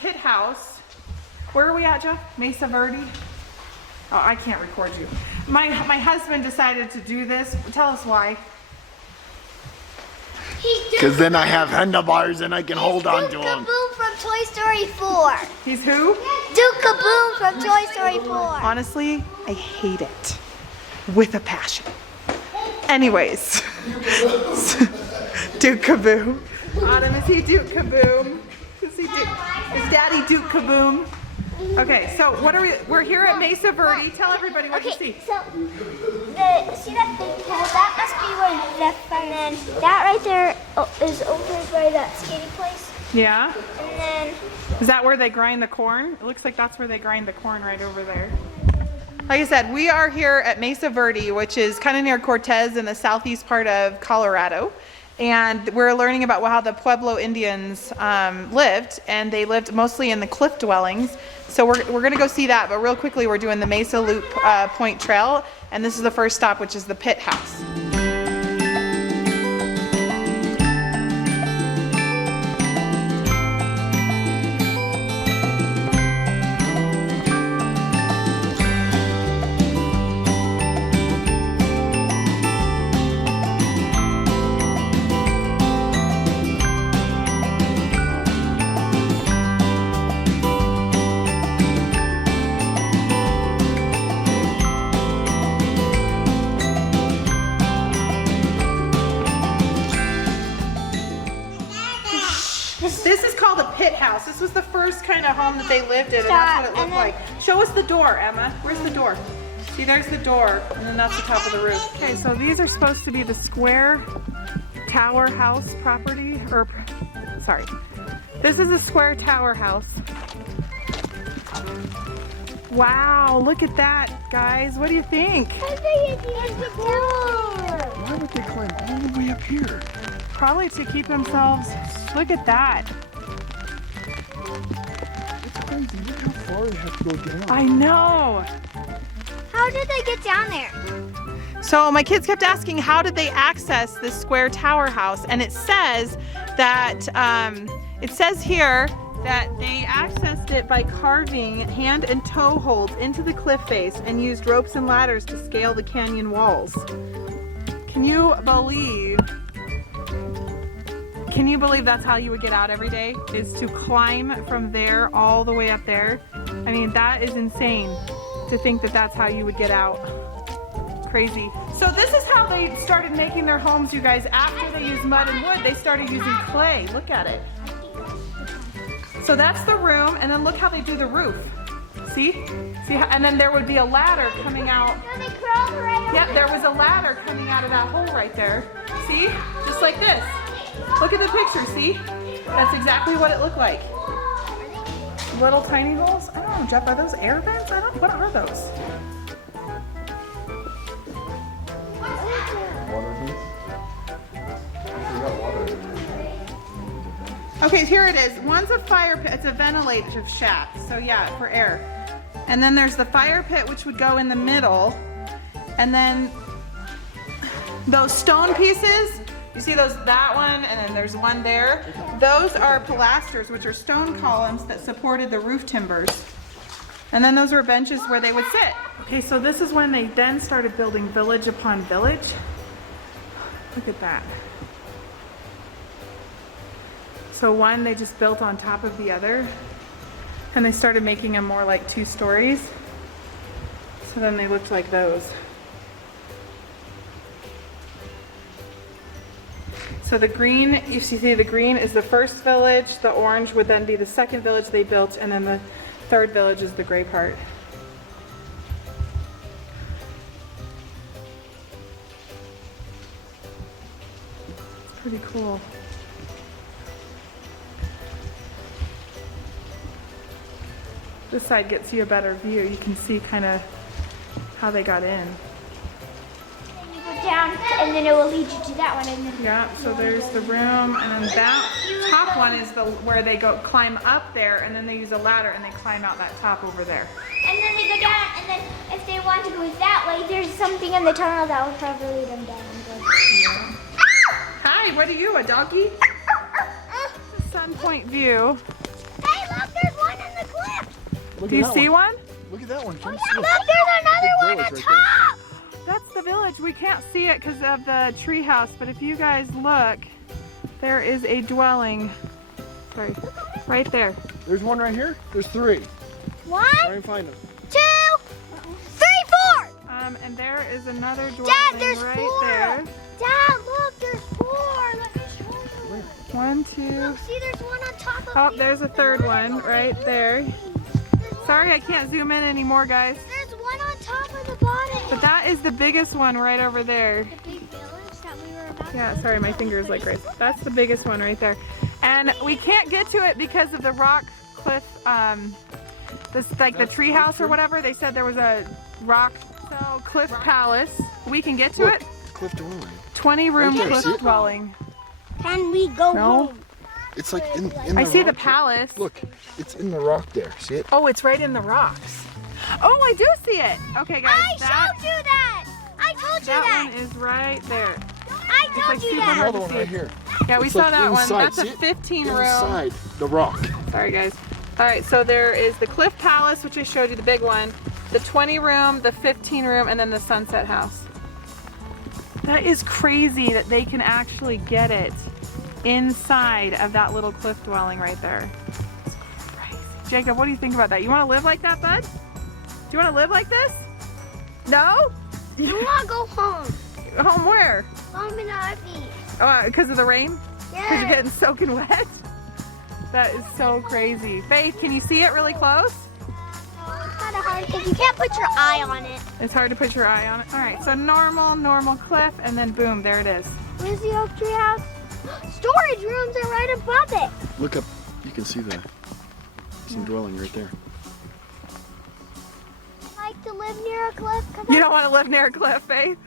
pit house. Where are we at, Jeff? Mesa Verde? Oh, I can't record you. My husband decided to do this. Tell us why. Because then I have handlebars and I can hold on to them. Duke-a-boom from Toy Story 4. He's who? Duke-a-boom from Toy Story 4. Honestly, I hate it with a passion. Anyways, Duke Kaboom. Autumn, is he Duke Kaboom? Is Daddy Duke Kaboom? Okay, so what are we're here at Mesa Verde. Tell everybody what you see. So, see that big pole? That must be where the left, and then that right there is over by that skating place. Yeah? And then... Is that where they grind the corn? It looks like that's where they grind the corn right over there. Like I said, we are here at Mesa Verde, which is kind of near Cortez in the southeast part of Colorado. And we're learning about how the Pueblo Indians lived, and they lived mostly in the cliff dwellings. So we're going to go see that, but real quickly we're doing the Mesa Loop Point Trail, and this is the first stop, which is the pit house. This is called a pit house. This was the first kind of home that they lived in, and that's what it looked like. Show us the door, Emma. Where's the door? See, there's the door, and then that's the top of the roof. Okay, so these are supposed to be the square tower house property, or, sorry. This is a square tower house. Wow, look at that, guys. What do you think? Why would they climb all the way up here? Probably to keep themselves, look at that. It's crazy, look how far they have to go down. I know. How did they get down there? So my kids kept asking, how did they access this square tower house? And it says that, it says here that they accessed it by carving hand and toe holds into the cliff face and used ropes and ladders to scale the canyon walls. Can you believe that's how you would get out every day? Is to climb from there all the way up there? I mean, that is insane to think that that's how you would get out. Crazy. So this is how they started making their homes, you guys. After they used mud and wood, they started using clay. Look at it. So that's the room, and then look how they do the roof. See? See how, and then there would be a ladder coming out. Yep, there was a ladder coming out of that hole right there. See? Just like this. Look at the picture, see? That's exactly what it looked like. Little tiny holes? I don't know, Jeff, are those air vents? What are those? Okay, here it is. One's a fire pit. It's a ventilative shaft. So yeah, for air. And then there's the fire pit, which would go in the middle. And then those stone pieces, you see those, that one, and then there's one there. Those are pilasters, which are stone columns that supported the roof timbers. And then those were benches where they would sit. Okay, so this is when they then started building village upon village. Look at that. So one, they just built on top of the other, and they started making them more like 2 stories. So then they looked like those. So the green, you see the green is the first village, the orange would then be the second village they built, and then the third village is the gray part. It's pretty cool. This side gets you a better view. You can see kind of how they got in. You go down, and then it will lead you to that one. And then Yeah, so there's the room, and then that top one is where they go climb up there, and then they use a ladder and they climb out that top over there. And then they go down, and then if they want to go that way, there's something in the tunnel that will probably lead them down. Yeah. Hi, what are you, a doggy? Sun point view. Hey, look, there's Look Do at you that see one? Look at that one. Oh, Look, yeah, look, there's another one village on right top. That's the village. We can't see it because of the tree house, but if you guys look, there is a dwelling. Sorry, right there. There's one right here. There's 3. One, Try and find them. 2, 3, 4. And there is another dwelling Dad, there's right 4. there. Dad, look, there's 4. Let me show you. 1, 2. Look, see, there's one on top of Oh, me. there's a third one right there. Sorry, I can't zoom in anymore, guys. There's one on top of the bottom. But that is the biggest one right over there. The big village that we were about Yeah, to sorry, my finger's like right. That's the biggest one right there. And we can't get to it because of the rock cliff, this like the tree house or whatever. They said there was a rock cliff palace. We can get to Look, it. cliff dwelling. 20-room Right there, see cliff it? dwelling. Can we go No. home? It's like in the I see the rock there. palace. Look, it's in the rock there. See it? Oh, it's right in the rocks. Oh, I do see it. Okay, guys. I showed you that. I told you That that. one is right there. I told like you super that. hard Another to one see. right here. Yeah, we It's saw like that one. inside, That's a see it? 15-room. Inside the rock. Sorry, guys. All right, so there is the Cliff Palace, which I showed you, the big one, the 20-room, the 15-room, and then the Sunset House. That is crazy that they can actually get it inside of that little cliff dwelling right there. It's crazy. Jacob, what do you think about that? You want to live like that, bud? Do you want to live like this? No? I want to go home. Home where? Home in the RV. Oh, because of the rain? Because you're Yeah. getting soaking wet? That is so crazy. Faith, can you see it really close? It's kind of hard because you can't put your eye on it. It's hard to put your eye on it. All right, so normal cliff, and then boom, there it is. Where's the oak tree house? Storage rooms are right above it. Look up. You can see some dwelling right there. I like to live near a cliff. You don't want to live near a cliff, Faith?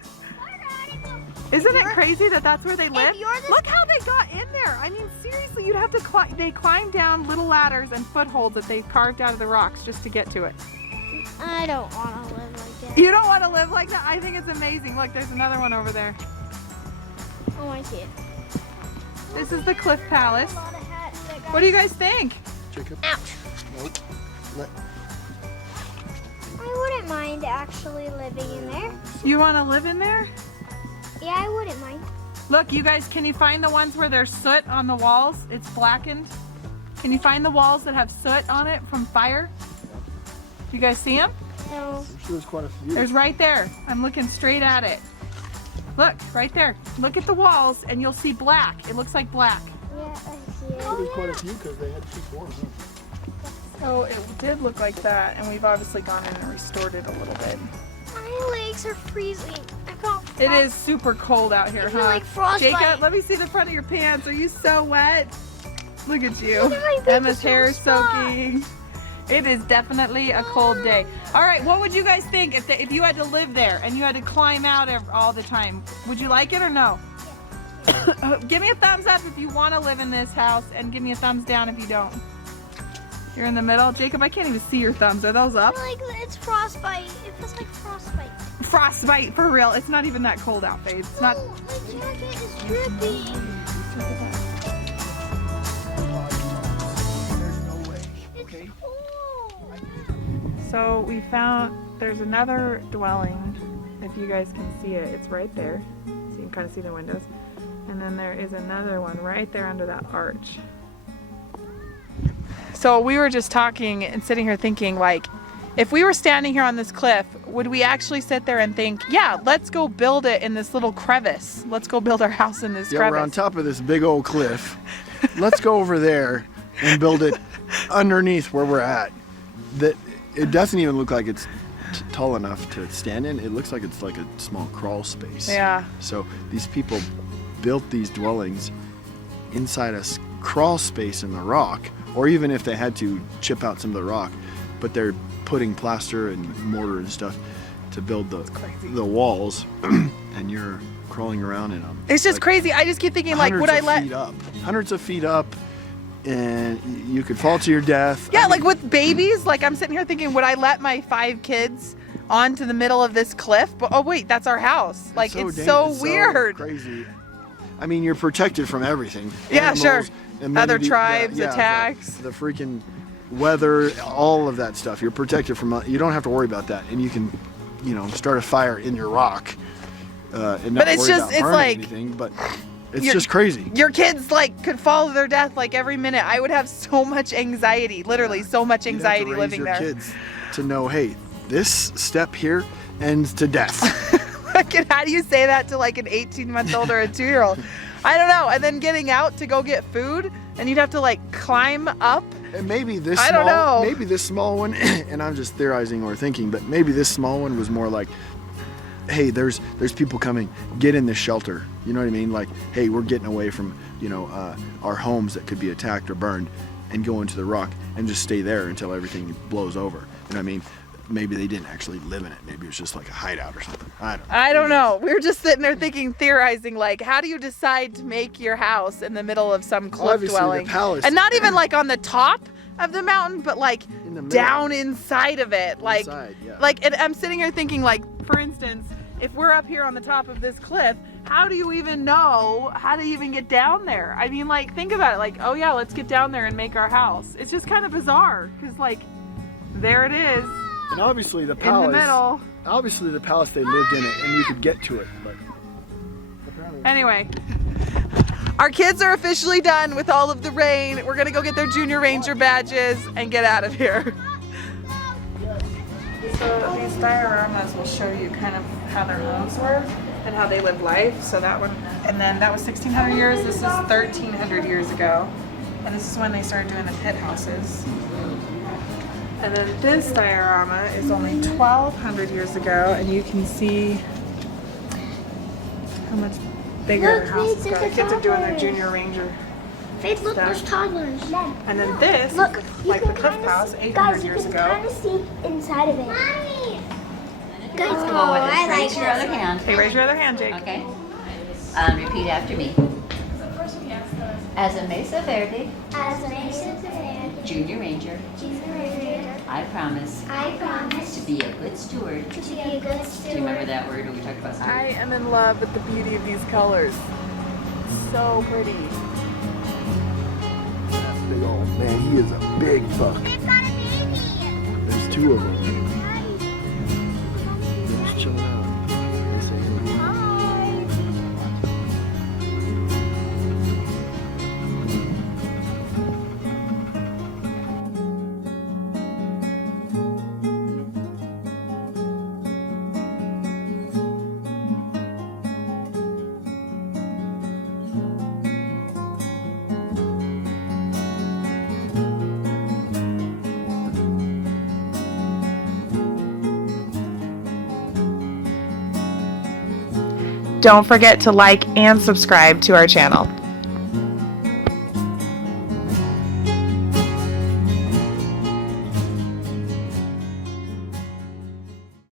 Isn't it crazy that that's where they live? you're the- Look how they got in there. I mean, seriously, you'd have to climb. They climb down little ladders and footholds that they've carved out of the rocks just to get to it. I don't want to live like that. You don't want to live like that? I think it's amazing. Look, there's another one over there. Oh, I see it. This is the Cliff Palace. A lot of hats that got- What do you guys think? Jacob. Ouch. Nope. I wouldn't mind actually living in there. You want to live in there? Yeah, I wouldn't mind. Look, you guys, can you find the ones where there's soot on the walls? It's blackened. Can you find the walls that have soot on it from fire? You guys see them? No. I'm sure there's quite a few. There's right there. I'm looking straight at it. Look, right there. Look at the walls and you'll see black. It looks like black. Yeah, I see it. There's quite a few because they had 2 floors. So it did look like that, and we've obviously gone in and restored it a little bit. My legs are freezing. I got It is super cold out here, I feel huh? like frostbite. Jacob, let me see the front of your pants. Are you so wet? Look at you. Look at my baby Emma's hair is spot. soaking. It is definitely a cold day. All right, what would you guys think if you had to live there and you had to climb out all the time? Would you like it or no? Give me a thumbs up if you want to live in this house, and give me a thumbs down if you don't. You're in the middle. Jacob, I can't even see your thumbs. Are those up? I feel like it's frostbite. It feels like frostbite. Frostbite, for real. It's not even that cold out, Faith. It's not. Oh, my jacket is dripping. There's no way. It's cold. So we found there's another dwelling. If you guys can see it, it's right there. So you can kind of see the windows. And then there is another one right there under that arch. So we were just talking and sitting here thinking, like, if we were standing here on this cliff, would we actually sit there and think, yeah, let's go build it in this little crevice. Let's go build our house in this Yeah, crevice. we're on top of this big old cliff. Let's go over there and build it underneath where we're at. That it doesn't even look like it's tall enough to stand in. It looks like it's like a small crawl space. Yeah. So these people built these dwellings inside a crawl space in the rock, or even if they had to chip out some of the rock, but they're putting plaster and mortar and stuff to build the walls, and you're crawling around in them. It's just crazy. I just keep thinking, like, would I let... Hundreds of feet up, and you could fall to your death. Yeah, I mean, like with babies, like I'm sitting here thinking, would I let my 5 kids onto the middle of this cliff? But oh wait, that's our house. Like it's so weird. Crazy. I mean, you're protected from everything. Yeah, sure. Animals, Other amenity- tribes, yeah, attacks. The freaking weather, all of that stuff. You're protected from. You don't have to worry about that, and you can, start a fire in your rock, and not But it's worry just- about it's burning like- anything. But it's You're- just crazy. Your kids like could fall to their death like every minute. I would have so much anxiety, literally so much You'd have to anxiety raise living your there. kids to know, hey, this step here ends to death. How do you say that to like an 18-month-old or a 2-year-old? I don't know. And then getting out to go get food, and you'd have to like climb up. And maybe this I don't know. maybe this small one, and I'm just theorizing or thinking, but maybe this small one was more like, hey, there's people coming, get in this shelter. You know what I mean? Like, hey, we're getting away from, our homes that could be attacked or burned, and go into the rock and just stay there until everything blows over. You know what I mean? Maybe they didn't actually live in it. Maybe it was just like a hideout or something. I don't know. We were just sitting there thinking, theorizing, like, how do you decide to make your house in the middle of some cliff Obviously, the dwelling? palace- And not even like on the top of the mountain, but like In the middle. down inside of it. Like, Inside, yeah. and I'm sitting here thinking, like, for instance, if we're up here on the top of this cliff, how do you even know how to even get down there? I mean, like, think about it. Like, oh yeah, let's get down there and make our house. It's just kind of bizarre because, like, there it is And obviously the in palace. the middle. Obviously the palace, they lived in it, and you could get to it. But apparently, Anyway, our kids are officially done with all of the rain. We're gonna go get their junior ranger badges and get out of here. So these dioramas will show you kind of how their homes were and how they lived life. So that one, and then that was 1,600 years. This is 1,300 years ago. And this is when they started doing the pit houses. And then this diorama is only 1,200 years ago, and you can see how much bigger Look, their houses these got. are The the kids are doing their toddlers. junior ranger. Faith, look, Stuff. there's toddlers. And then this Look, is you like can the cliff kinda house see, 800 guys, years you ago. can kind of see inside of it. Mommy! Guys, Go with us. Raise your other hand. Okay, raise your other hand, Jake. Okay. Repeat after me. As a Mesa Verde as a Mesa Verde Junior Ranger, I promise I promise to be a good steward. to be a good Do you steward. remember that word when we talked about steward? I am in love with the beauty of these colors. So pretty. that's big old man. He is a big buck. It's got a baby. There's two of them. They're just chilling out. They say, hey. Don't forget to like and subscribe to our channel.